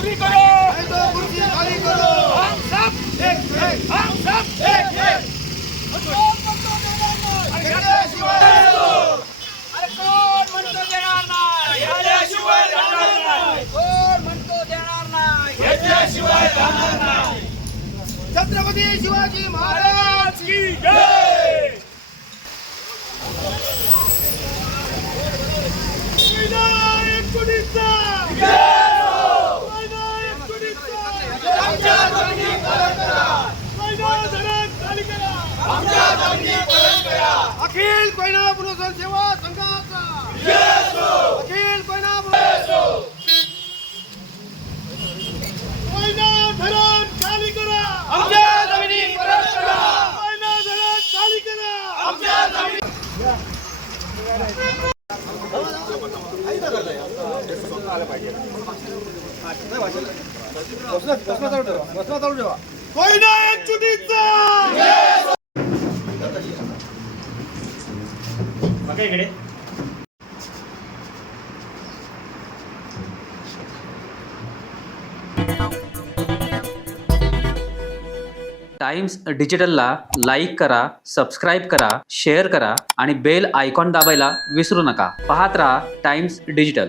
पूरी करो, नहीं तो कुर्सी खाली करो। हम सब एक कोण म्हणतो देणार नाही? घेतल्याशिवाय अरे कोण म्हणतो देणार नाही? घेतल्याशिवाय राहणार नाही. कोण म्हणतो देणार नाही? घेतल्याशिवाय राहणार नाही. छत्रपती शिवाजी महाराज की जय. विनायक कुडीचा विनायक कुडीचा आमच्या जमिनी परत करा. धरण खाली करा. आमच्या जमिनी परत करा. अखिल कोयना पुनर्वसन सेवा संघाचा अखिल कोयना कोयना धरण खाली करा. आमच्या जमिनी परत करा. कोयना धरण खाली करा. आमच्या जमिनी कोयना एक चुकीचा टाइम्स डिजिटलला लाईक करा, सबस्क्राईब करा, शेअर करा आणि बेल आयकॉन दाबायला विसरू नका. पाहत रहा टाइम्स डिजिटल.